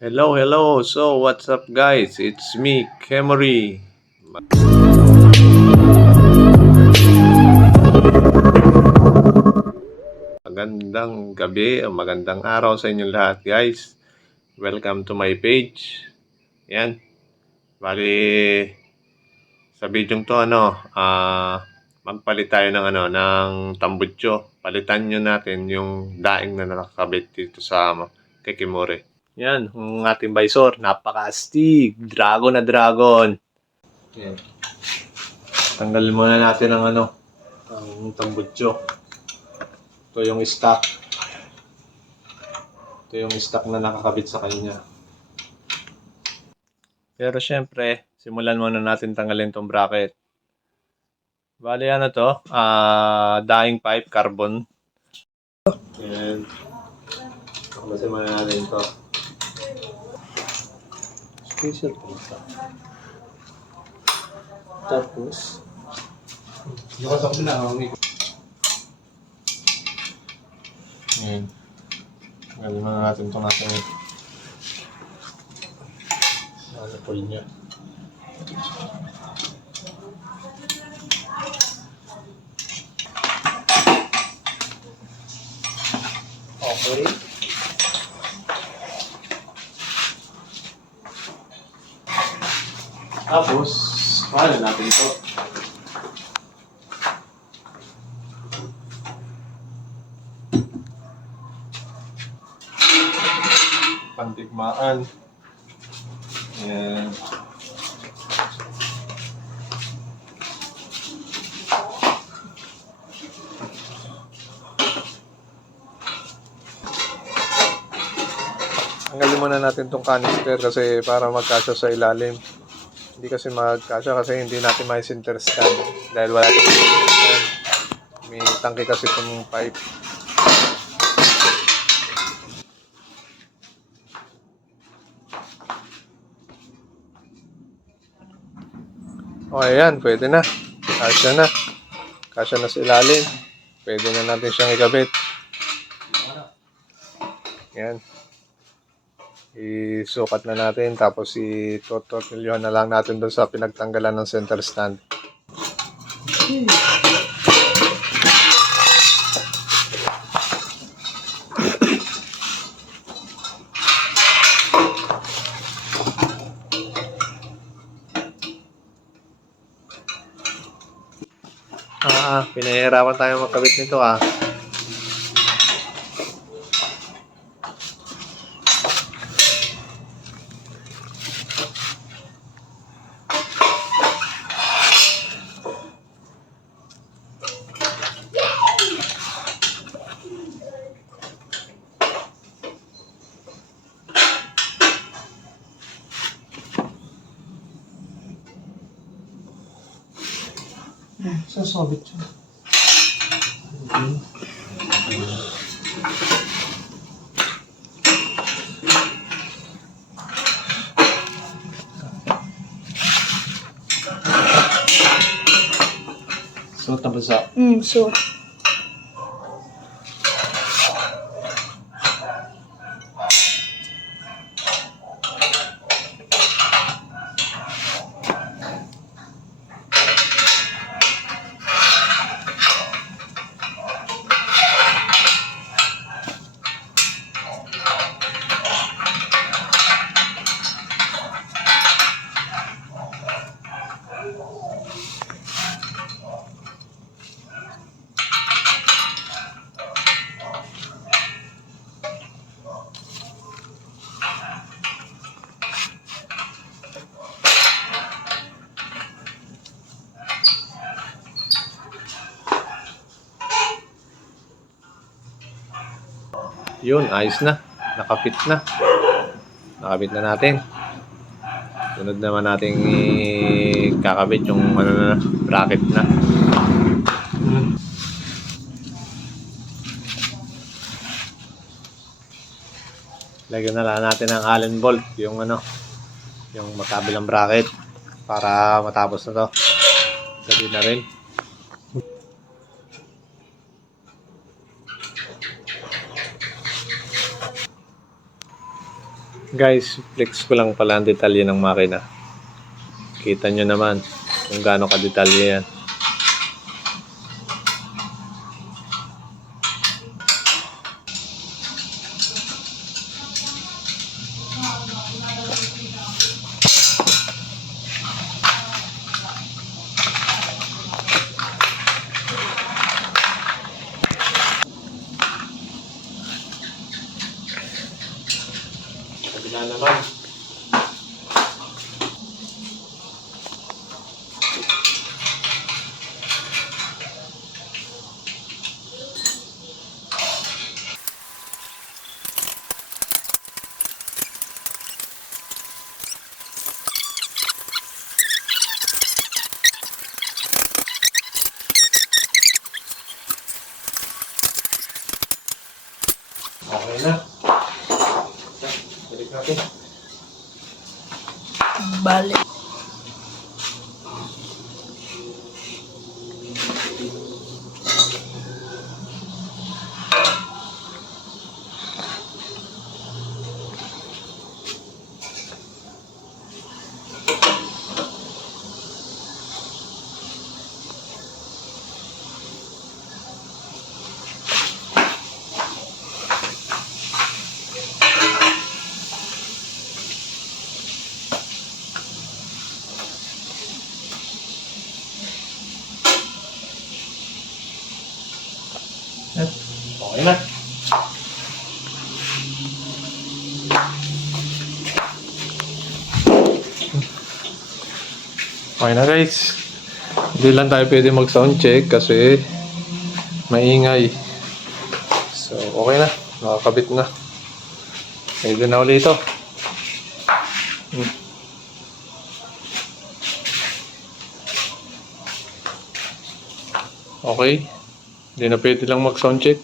Hello, hello. So, what's up guys? It's me, Kemory. Magandang gabi o magandang araw sa inyong lahat guys. Welcome to my page. Yan. Bali, sa video to magpalit tayo ng tambutso. Palitan nyo natin yung daing na nakakabit dito sa Kikimori. Yan, ang ating visor, napaka-astig. Dragon na dragon. Yan. Tanggalin muna natin ang tambutso. Ito yung stock. Ito yung stock na nakakabit sa kanya. Pero syempre, simulan muna natin tanggalin tong bracket. Bali daing pipe, carbon. And baklasin muna natin ito. Special po ito. Tapos, nakasok na ako. Ngayon, tanggalin muna natin itong ating pull niya. Okay. Tapos, paano natin ito? Pantigmaan. Ayan. Tanggalin muna natin itong canister kasi para magkasya sa ilalim. Hindi kasi magkasya kasi hindi natin may center stand dahil wala itong stand. May tangke kasi itong pipe. O ayan, pwede na. Kasya na. Kasya na sa ilalim. Pwede na natin siyang ikabit. Ayan. Isukat na natin tapos itotornilyohan na lang natin doon sa pinagtanggalan ng center stand. Pinahihirapan tayo magkabit nito . Sasabit siya. So, tapos sa? So. Yun, ayos na. Nakapit na. Nakabit na natin. Sunod naman nating kakabit yung bracket na. Lagyan na lang natin ng Allen bolt yung yung magkabilang bracket para matapos na to. Dali na rin. Guys, flex ko lang pala ang detalye ng makina. Kita nyo naman kung gaano ka-detalye yan. Kabila naman. Okay na. Balik natin. Balik. Okay na. Okay na guys. Hindi lang tayo pwede mag sound check kasi maingay. So okay na. Nakakabit na. Pwede na ulit ito. Okay. Hindi na pwede lang mag sound check.